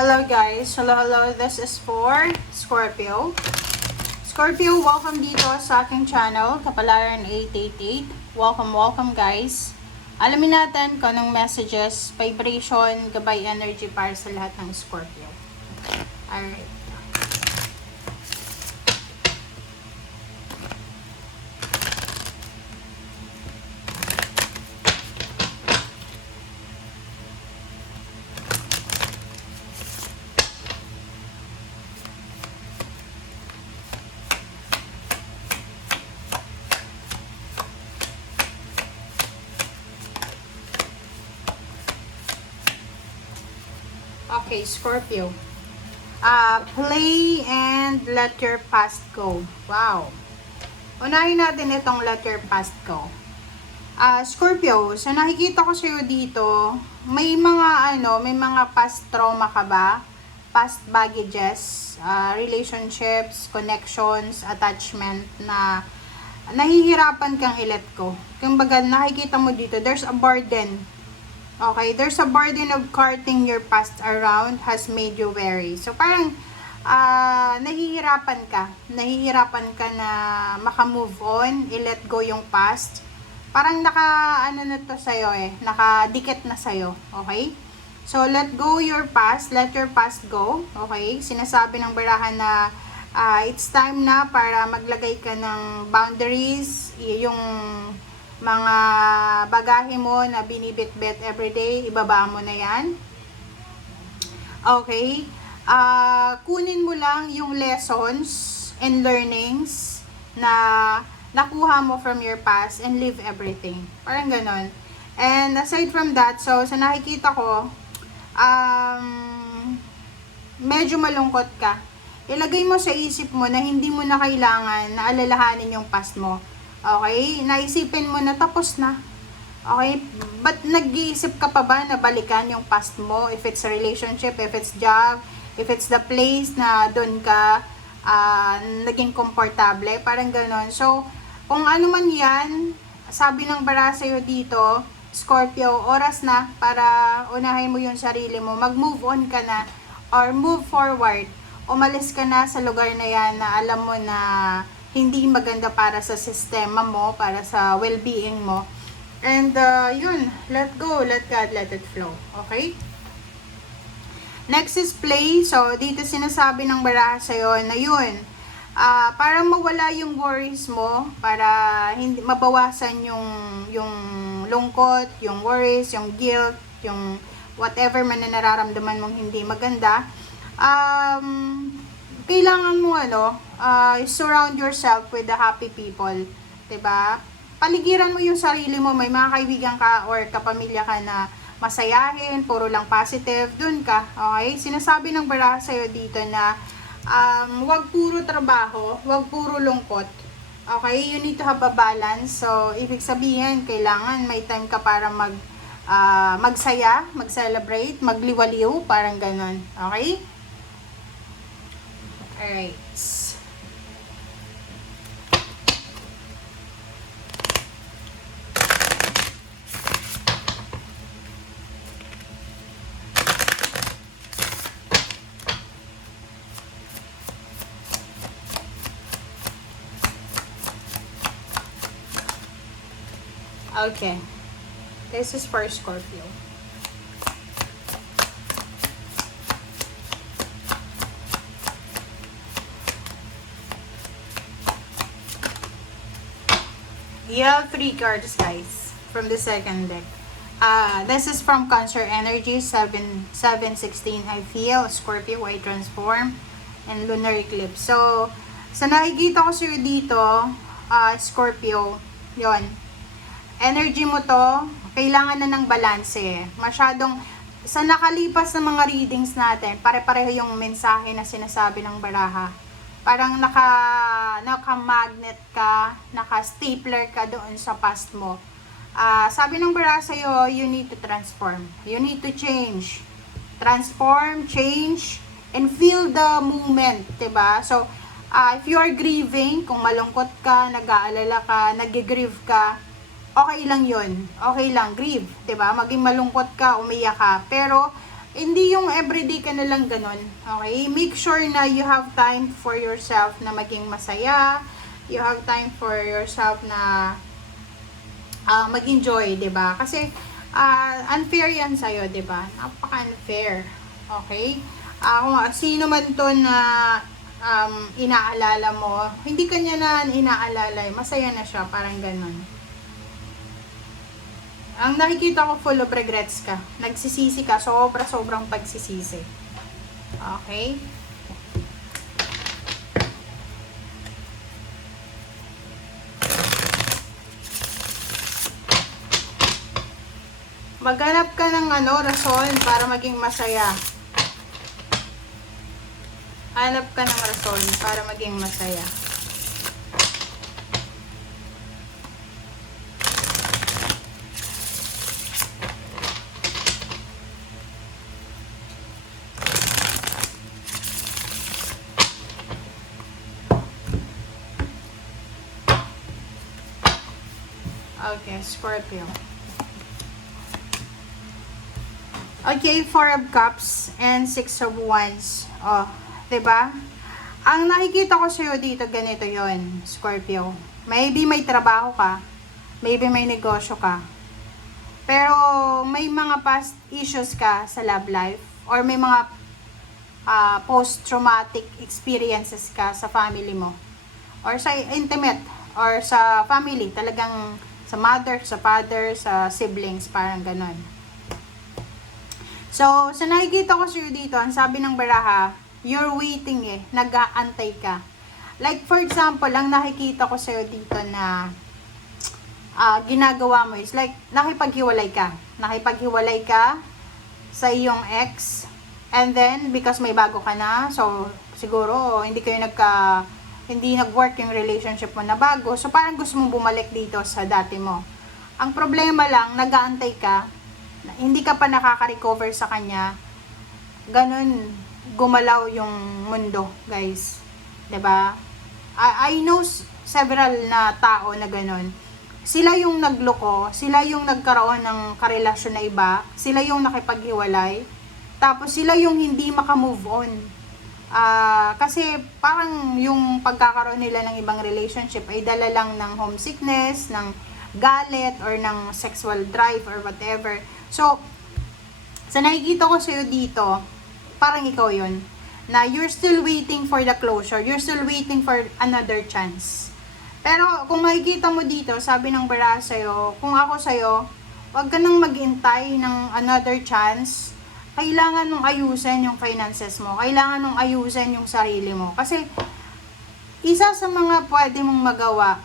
Hello guys, hello, this is for Scorpio. Scorpio, welcome dito sa aking channel, Kapalaran 888. Welcome guys. Alamin natin kung anong messages, vibration, gabay energy para sa lahat ng Scorpio. Alright. Okay, Scorpio. Play and let your past go. Wow. Unahin natin itong let your past go. Scorpio, so nakikita ko sa'yo dito, may mga past trauma ka ba? Past baggages, relationships, connections, attachment na nahihirapan kang i-let go. Kumbaga, nakikita mo dito, there's a burden. Okay, there's a burden of carting your past around has made you wary. So, parang nahihirapan ka na maka-move on, i-let go yung past. Parang na to sa'yo nakadikit na sa'yo, okay? So, let go your past, let your past go, okay? Sinasabi ng barahan na it's time na para maglagay ka ng boundaries, yung mga bagahe mo na binibit-bit everyday, ibaba mo na yan. Okay? Kunin mo lang yung lessons and learnings na nakuha mo from your past and leave everything. Parang ganon. And aside from that, so sa nakikita ko, medyo malungkot ka. Ilagay mo sa isip mo na hindi mo na kailangan na alalahanin yung past mo. Okay? Naisipin mo na tapos na. Okay? But nag-iisip ka pa ba na balikan yung past mo? If it's a relationship, if it's job, if it's the place na doon ka naging komportable, parang ganon. So, kung ano man yan, sabi ng bara sa'yo dito, Scorpio, oras na para unahin mo yung sarili mo. Mag-move on ka na or move forward. Umalis ka na sa lugar na yan na alam mo na hindi maganda para sa sistema mo, para sa well-being mo. And yun, let go, let God, let it flow. Okay? Next is play. So, dito sinasabi ng baraha sa'yo na yun, para mawala yung worries mo, para hindi mabawasan yung lungkot, yung worries, yung guilt, yung whatever man na nararamdaman mong hindi maganda, kailangan mo surround yourself with the happy people, 'di ba? Paligiran mo yung sarili mo, may mga kaibigan ka or kapamilya ka na masayahin, puro lang positive, dun ka. Okay? Sinasabi ng baraha sa'yo dito na wag puro trabaho, wag puro lungkot. Okay? You need to have a balance. So, ibig sabihin, kailangan may time ka para magsaya, mag-celebrate, magliwaliw, parang ganon. Okay? Alright. Okay. This is for Scorpio. You have 3 cards, guys, from the second deck. This is from Cancer Energy, 7/16. I feel, Scorpio, I transform, and Lunar Eclipse. So, sa nakikita ko sa'yo dito, Scorpio, yon, energy mo to, kailangan na ng balance Masyadong, sa nakalipas na mga readings natin, pare-pareho yung mensahe na sinasabi ng baraha. Parang naka-magnet ka, naka-stapler ka doon sa past mo. Sabi ng baraha sa'yo, you need to transform. You need to change. Transform, change, and feel the movement, 'di ba? So, if you are grieving, kung malungkot ka, nag-aalala ka, nag-grieve ka, okay lang yun. Okay lang, grieve, 'di ba? Maging malungkot ka, umiyak ka, pero Hindi yung everyday ka na lang ganun. Okay? Make sure na you have time for yourself na maging masaya. You have time for yourself na mag-enjoy, 'di ba? Kasi unfair 'yan sa iyo, 'di ba? Napaka-unfair. Okay? Kung sino man 'to na inaalala mo, hindi kanya na inaalala, masaya na siya, parang ganun. Ang nakikita ko, full of regrets ka. Nagsisisi ka, sobrang pagsisisi. Okay? Maghanap ka ng rason para maging masaya. Hanap ka ng rason para maging masaya. Okay, Scorpio. Okay, 4 of Cups and 6 of Wands. Oh, 'di ba? Ang nakikita ko sa'yo dito, ganito 'yon, Scorpio. Maybe may trabaho ka, maybe may negosyo ka. Pero may mga past issues ka sa love life, or may mga post-traumatic experiences ka sa family mo, or sa intimate, or sa family, talagang sa mother, sa father, sa siblings, parang ganon. So, sa nakikita ko sa'yo dito, ang sabi ng baraha, you're waiting nag-aantay ka. Like, for example, ang nakikita ko sa'yo dito na ginagawa mo is like, nakipaghiwalay ka. Nakipaghiwalay ka sa iyong ex, and then, because may bago ka na, so, siguro, hindi nag-work yung relationship mo na bago, so parang gusto mong bumalik dito sa dati mo. Ang problema lang, nag-aantay ka, hindi ka pa nakaka-recover sa kanya, ganun gumalaw yung mundo, guys. 'Di ba? I know several na tao na ganun. Sila yung nagloko, sila yung nagkaroon ng karelasyon na iba, sila yung nakipaghiwalay, tapos sila yung hindi maka-move on. Kasi parang yung pagkakaroon nila ng ibang relationship ay dala lang ng homesickness, ng galit, or ng sexual drive, or whatever. So, sa nakikita ko sa'yo dito, parang ikaw yun, na you're still waiting for the closure, you're still waiting for another chance. Pero, kung makikita mo dito, sabi ng baraha sa'yo, kung ako sa'yo, wag ka nang maghintay ng another chance. Kailangan mong ayusin yung finances mo, kailangan mong ayusin yung sarili mo. Kasi, isa sa mga pwede mong magawa,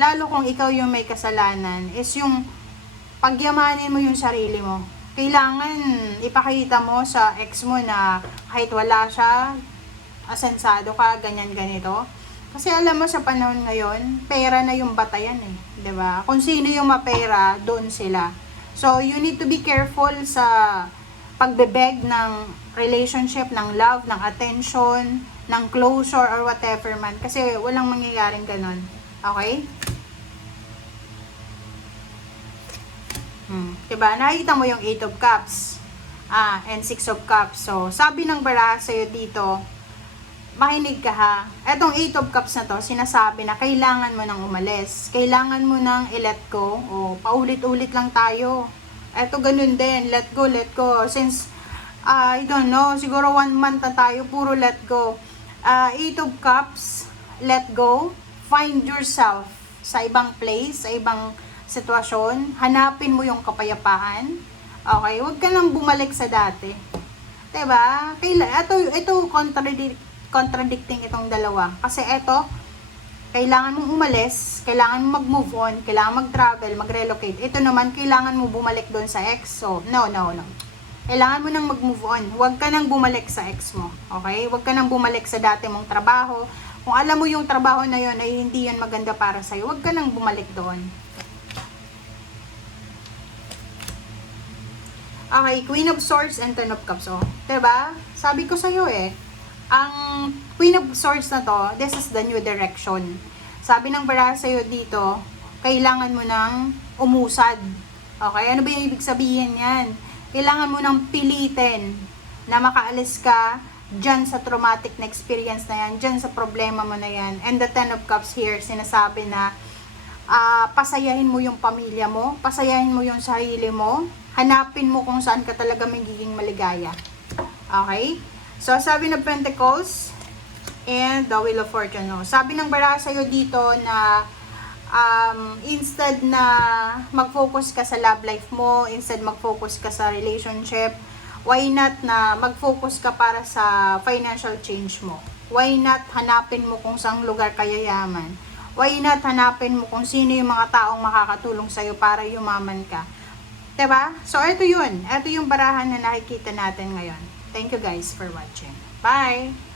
lalo kung ikaw yung may kasalanan, is yung pagyamanin mo yung sarili mo. Kailangan ipakita mo sa ex mo na kahit wala siya, asensado ka, ganyan ganito. Kasi alam mo sa panahon ngayon, pera na yung batayan eh, 'di ba? Kung sino yung mapera, doon sila. So you need to be careful sa pagbebeg ng relationship, ng love, ng attention, ng closure, or whatever man, kasi walang mangyayaring ganun. Okay? Diba? Nakita mo yung 8 of Cups and 6 of Cups. So, sabi ng baraha sa'yo dito, makinig ka ha. Etong 8 of Cups na to, sinasabi na kailangan mo nang umalis. Kailangan mo nang i-let go. O, paulit-ulit lang tayo. Eto ganun din, let go, let go. Since, I don't know, siguro 1 month na tayo, puro let go. 8 of Cups, let go. Find yourself sa ibang place, sa ibang sitwasyon, hanapin mo yung kapayapaan. Okay, huwag ka nang bumalik sa dati. 'Di ba? Ito contradicting itong dalawa. Kasi ito, kailangan mong umalis, kailangan mong mag-move on, kailangan mag-travel, mag-relocate. Ito naman, kailangan mo bumalik doon sa ex. So, no. Kailangan mo nang mag-move on. Huwag ka nang bumalik sa ex mo. Okay? Huwag ka nang bumalik sa dati mong trabaho. Kung alam mo yung trabaho na yon ay hindi yan maganda para sa'yo, huwag ka nang bumalik doon. Okay, Queen of Swords and Ten of Cups. Oh, diba? Sabi ko sa'yo ang Queen of Swords na to, this is the new direction. Sabi ng baraha sa'yo dito, kailangan mo nang umusad. Okay, ano ba yung ibig sabihin yan? Kailangan mo nang pilitin na makaalis ka dyan sa traumatic na experience na yan, dyan sa problema mo na yan. And the Ten of Cups here, sinasabi na pasayahin mo yung pamilya mo, pasayahin mo yung sarili mo, hanapin mo kung saan ka talaga magiging maligaya. Okay? So, sabi ng Pentacles and the Wheel of Fortune. No? Sabi ng baraha sa'yo dito na instead na mag-focus ka sa love life mo, instead mag-focus ka sa relationship, why not na mag-focus ka para sa financial change mo? Why not hanapin mo kung saang lugar ka yayaman? Why not hanapin mo kung sino yung mga taong makakatulong sa'yo para yumaman ka? Diba? So, ito yun. Ito yung barahan na nakikita natin ngayon. Thank you guys for watching. Bye!